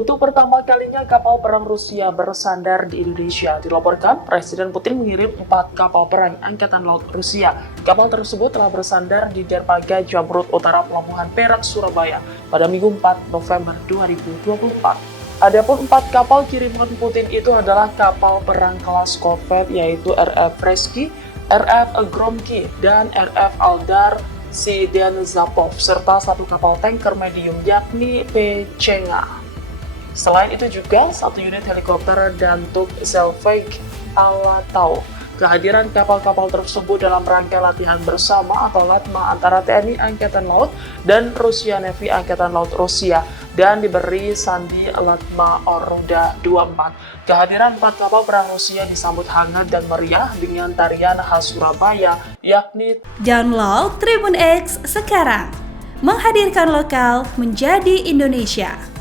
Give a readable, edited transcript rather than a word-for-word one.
Untuk pertama kalinya kapal perang Rusia bersandar di Indonesia. Dilaporkan, Presiden Putin mengirim 4 kapal perang Angkatan Laut Rusia. Kapal tersebut telah bersandar di dermaga Jamrut Utara Pelabuhan Perak, Surabaya pada Minggu 4 November 2024. Adapun 4 kapal kiriman Putin itu adalah kapal perang kelas korvet yaitu RF Freski, RF Gromky, dan RF Aldar Sidenzapow, serta 1 kapal tanker medium yakni Pechenga. Selain itu juga 1 unit helikopter dan Tug Zelvik Alatau. Kehadiran kapal-kapal tersebut dalam rangka latihan bersama atau LATMA antara TNI Angkatan Laut dan Rusia Navy Angkatan Laut Rusia dan diberi sandi LATMA Oruda 24. Kehadiran 4 kapal perang Rusia disambut hangat dan meriah dengan tarian khas Surabaya yakni Download Tribun X sekarang, menghadirkan lokal menjadi Indonesia.